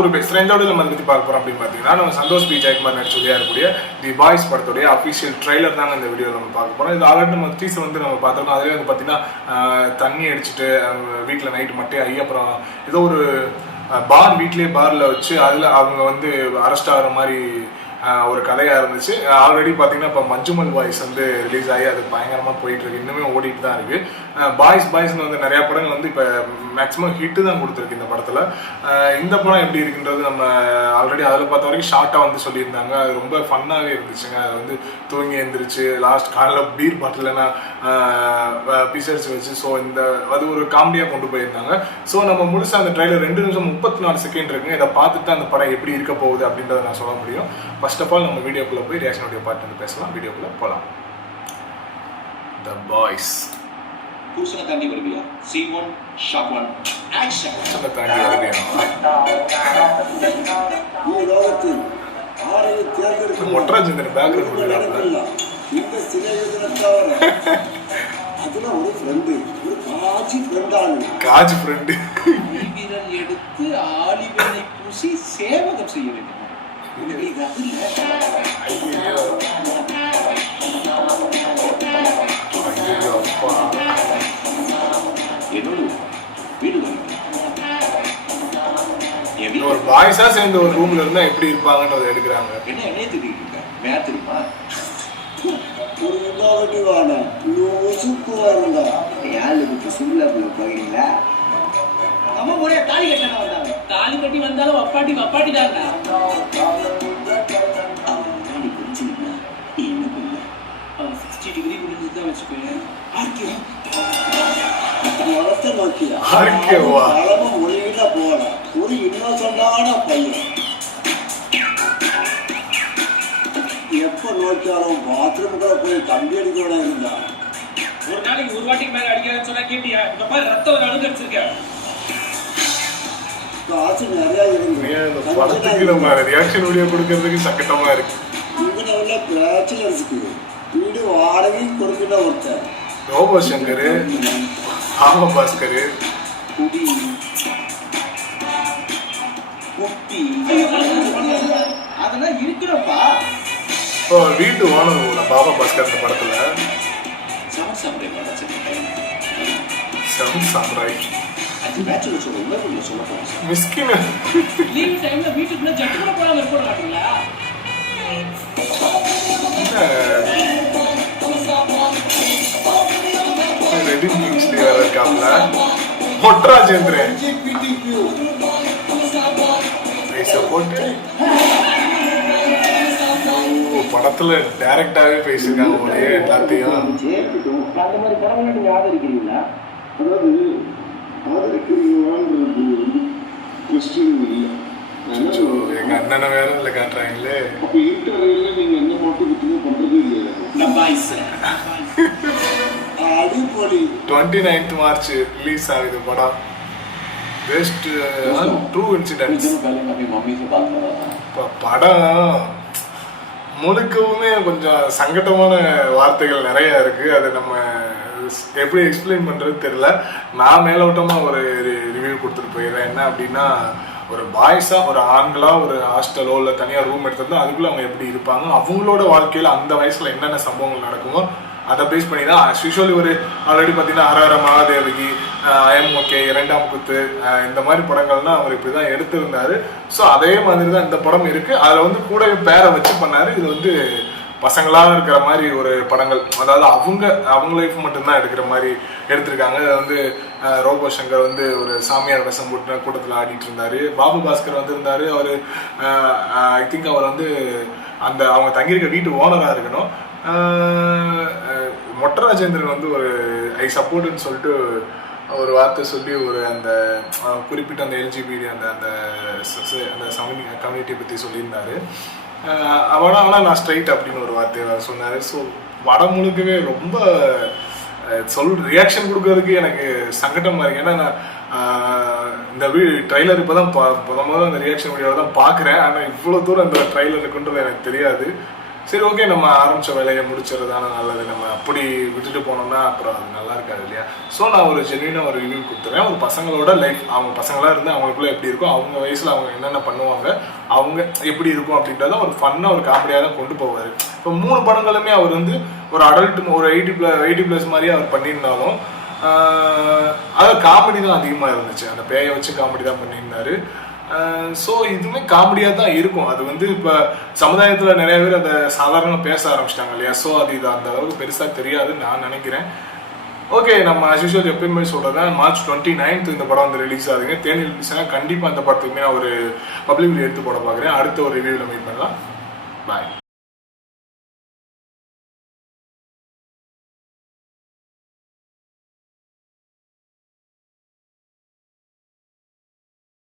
ஒரு பேசுகிறேன். இந்த வீடியோவில் நம்ம அதை பற்றி பார்க்க போகிறோம் அப்படின்னு பார்த்தீங்கன்னா, நம்ம சந்தோஷ் பி ஜெயக்குமார் நடிச்சுள்ளியாக இருக்கக்கூடிய தி பாய்ஸ் படத்துடைய அஃபிஷியல் ட்ரெய்லர் தாங்க இந்த வீடியோவில் நம்ம பார்க்க போகிறோம். இது ஆல்ரெடி நம்ம டீசர் வந்து நம்ம பார்த்துருக்கோம். அதிலே வந்து பார்த்தீங்கன்னா தண்ணி அடிச்சுட்டு வீட்டில் நைட்டு மட்டும் அப்புறம் ஏதோ ஒரு பார் வீட்லேயே பாரில் வச்சு அதில் அவங்க வந்து அரெஸ்ட் ஆகிற மாதிரி ஒரு கதையாக இருந்துச்சு. ஆல்ரெடி பார்த்தீங்கன்னா இப்போ மஞ்சுமல் பாய்ஸ் வந்து ரிலீஸ் ஆகி அது பயங்கரமாக போயிட்டு இருக்கு, இன்னுமே ஓடிட்டு தான் இருக்கு. பாய்ஸ்னு வந்து நிறையா படங்கள் வந்து இப்போ மேக்ஸிமம் ஹிட்டு தான் கொடுத்துருக்கு இந்த படத்தில். இந்த படம் எப்படி இருக்குன்றது நம்ம ஆல்ரெடி அதில் பார்த்த வரைக்கும் ஷார்ட்டாக வந்து சொல்லியிருந்தாங்க. அது ரொம்ப ஃபன்னாகவே இருந்துச்சுங்க. அது வந்து தூங்கி எழுந்திரிச்சு லாஸ்ட் காலையில் பீர் பாட்டில்னா பிசர்ஸ் வச்சு ஸோ இந்த அது ஒரு காமெடியாக கொண்டு போயிருந்தாங்க. ஸோ நம்ம முழுசாக அந்த ட்ரைலர் 2 நிமிஷம் 34 செகண்ட் இருக்குங்க. இதை பார்த்துட்டு அந்த படம் எப்படி இருக்க போகுது அப்படின்றத நான் சொல்ல முடியும். ஃபர்ஸ்ட் ஆஃப் ஆல் நம்ம வீடியோக்குள்ளே போய் ரியாக்ஷன் வீடியோ பார்த்து வந்து பேசலாம். வீடியோக்குள்ளே போகலாம். த பாய்ஸ் புருஷனை தாண்டி வருவியா? C1 shot 1 action. புருஷனை தாண்டி வருவியா? மொட்டராஜேந்திரன் பேக்ரவுண்ட் கொடுக்குறாங்க. இந்த சிலையுதனத்தவர அதுல ஒரு ஃப்ரெண்டு, ஒரு காஜி ஃப்ரெண்டு வீரன் எடுத்து ஆலிவனை பூசி சேவகம் செய்ய வேண்டும். ஒரு பாய்ஸா சேர்ந்து ஒரு ரூம்ல இருந்தா எப்படி இருப்பாங்கன்றத எடுக்கிறாங்க. என்ன என்ன தெரியுங்க வேற தெரியுமா? ஒரு விவாகட்டி வாடா லோசுக்கு வரண்டா யாருக்கு சிம்லா போறீங்களா? நம்ம ஒரே தாலி கட்டன வந்தாங்க. தாலி கட்டி வந்தாலும் அப்பாட்டி தாங்க. தாலி குடிச்சினா என்ன பண்ணல? 60 டிகிரி குடிச்சிட்டு வச்சுக்கோங்க. ஆர்க்கியோ அவஸ்தை நோக்கியா? ஆர்க்கியோவா? அளவு ஒளியில போற ஒரு இன்னோசண்டான பையன். எப்ப நோக்கியாலும் பாத்ரூமுக்குள்ள போய் தம்பி அடிக்கோட இருந்தா ஒரு நாளைக்கு ஒரு வாட்டிக்கு மேல அடிக்கிறேன்னு சொன்னா கேட்டியா? இந்த மாதிரி ரத்தம் ஒரு அழுது அடிச்சிருக்க. காசு நிறைய இருந்து படத்துக்கு நம்ம ரியாக்ஷன் வீடியோ கொடுக்கறதுக்கு சக்கட்டமா இருக்கு. இவனை உள்ள பேச்சுலர்ஸ்க்கு வீடு வாடகை கொடுக்கிற ஒருத்தர் ரோபோ சங்கர், ஆமா பாஸ்கர், குடி குப்பி அதெல்லாம் இருக்கிறப்பா. ஓ வீட்டு ஓனர் பாபா பாஸ்கர் இந்த படத்துல செவன் சாம்ராய் படம். செவன் சாம்ராய் அது பேச்சுலர்ஸ் உணர்வுல சொல்ல போறேன். மிஸ்கின் லீவ் டைம்ல வீட்டுக்குள்ள ஜட்டு கூட போடாம இருக்க மாட்டீங்களா? ரெடி மிக்ஸ் வேற இருக்காப்ல. மொட்டராஜேந்திரன் போட்டு படத்துல டைரக்டாவே பேசிருக்காங்க ஒரே எல்லாத்தையும். அந்த மாதிரி படங்கள் நீங்க ஆதரிக்கிறீங்களா? அதாவது ஆதரிக்கிறீங்களான்றது கொஸ்டின் இல்லை. எங்க அண்ணனை வேற இல்ல காட்டுறாங்களே. அப்ப இன்டர்வியூல நீங்க என்ன மாட்டுக்கு பண்றது இல்லை. 29th மார்ச் ரிலீஸ் ஆகுது படம். Best true incidents. படம் முழுக்கவுமே கொஞ்சம் சங்கடமான வார்த்தைகள் நிறைய இருக்கு. அதை நம்ம எப்படி எக்ஸ்பிளைன் பண்றது தெரியல. நான் மேலோட்டமா ஒரு ரிவ்யூ கொடுத்துட்டு போயிடுறேன். என்ன அப்படின்னா, ஒரு பாய்ஸா ஒரு ஆண்களா ஒரு ஹாஸ்டலோ இல்லை தனியாக ரூம் எடுத்திருந்தா அதுக்குள்ள அவங்க எப்படி இருப்பாங்க, அவங்களோட வாழ்க்கையில அந்த வயசுல என்னென்ன சம்பவங்கள் நடக்குமோ அதை பேஸ் பண்ணி தான் யூஸ்வலி ஒரு ஆல்ரெடி பார்த்தீங்கன்னா ஹரஹர மகாதேவகி, ஐஎம் ஓகே, இரண்டாம் குத்து, இந்த மாதிரி படங்கள்னா அவர் இப்படி தான் எடுத்திருந்தாரு. ஸோ அதே மாதிரி தான் இந்த படம் இருக்கு. அதில் வந்து கூடவே பேரை வச்சு பண்ணாரு. இது வந்து பசங்களாக இருக்கிற மாதிரி ஒரு படங்கள், அதாவது அவங்க லைஃப் மட்டும்தான் எடுக்கிற மாதிரி எடுத்திருக்காங்க. இதை வந்து ரோபோ சங்கர் வந்து ஒரு சாமியார் வேஷம் போட்டு கூட்டத்தில் ஆடிட்டு இருந்தாரு. பாபு பாஸ்கர் வந்து இருந்தாரு. அவர் ஐ திங்க் அவர் வந்து அந்த அவங்க தங்கியிருக்க வீட்டு ஓனராக இருக்கணும். மொட்டராஜேந்திரன் வந்து ஒரு ஐ சப்போர்ட்னு சொல்லிட்டு ஒரு வார்த்தை சொல்லி ஒரு அந்த குறிப்பிட்ட அந்த எல்ஜிபிடி அந்த அந்த கம்யூனிட்டியை பற்றி சொல்லியிருந்தாரு. ஆனால் நான் ஸ்ட்ரைட் அப்படின்னு ஒரு வார்த்தையை சொன்னார். ஸோ படம் முழுக்கவே ரொம்ப ரியாக்ஷன் கொடுக்கறதுக்கு எனக்கு சங்கடமாக இருக்குது. ஏன்னா நான் இந்த ட்ரைலர் இப்போ தான் முதல்ல அந்த ரியாக்ஷன் வீடியோவில் தான் பார்க்குறேன். ஆனால் இவ்வளோ தூரம் இந்த ட்ரைலர் இருக்குன்றது எனக்கு தெரியாது. சரி ஓகே நம்ம ஆரம்பித்த வேலையை முடிச்சிடறதான நல்லது. நம்ம அப்படி விட்டுட்டு போனோம்னா அப்புறம் அது நல்லா இருக்காது இல்லையா? ஸோ நான் ஒரு ஜென்யூனாக ஒரு ரிவ்யூ கொடுத்துறேன். ஒரு பசங்களோட லைஃப், அவங்க பசங்களாக இருந்து அவங்களுக்குள்ள எப்படி இருக்கும், அவங்க வயசில் அவங்க என்னென்ன பண்ணுவாங்க, அவங்க எப்படி இருக்கும் அப்படின்றத ஒரு ஃபன்னாக ஒரு காமெடியாக தான் கொண்டு போவார். இப்போ 3 படங்களுமே அவர் வந்து ஒரு அடல்ட், ஒரு 80+ மாதிரியே அவர் பண்ணியிருந்தாலும் அதாவது காமெடி தான் அதிகமாக இருந்துச்சு. அந்த பேயை வச்சு காமெடி தான் பண்ணியிருந்தாரு. ஸோ இதுவுமே காமெடியாக தான் இருக்கும். அது வந்து இப்போ சமுதாயத்தில் நிறைய பேர் அதை சாதாரணமாக பேச ஆரம்பிச்சிட்டாங்க இல்லையா? ஸோ அது இது அந்த அளவுக்கு பெருசாக தெரியாதுன்னு நான் நினைக்கிறேன். ஓகே, நம்ம அஸ்யூஷுவல் எப்பயுமே சொல்கிறேன், March 29 இந்த படம் வந்து ரிலீஸ் ஆகுதுங்க. தேனி ரிலீஸ் ஆனால் கண்டிப்பாக அந்த படத்துக்குமே நான் ஒரு பப்ளிக் எடுத்து போட பார்க்குறேன். அடுத்த ஒரு ரிவ்யூவில் மீட் பண்ணலாம். பாய்.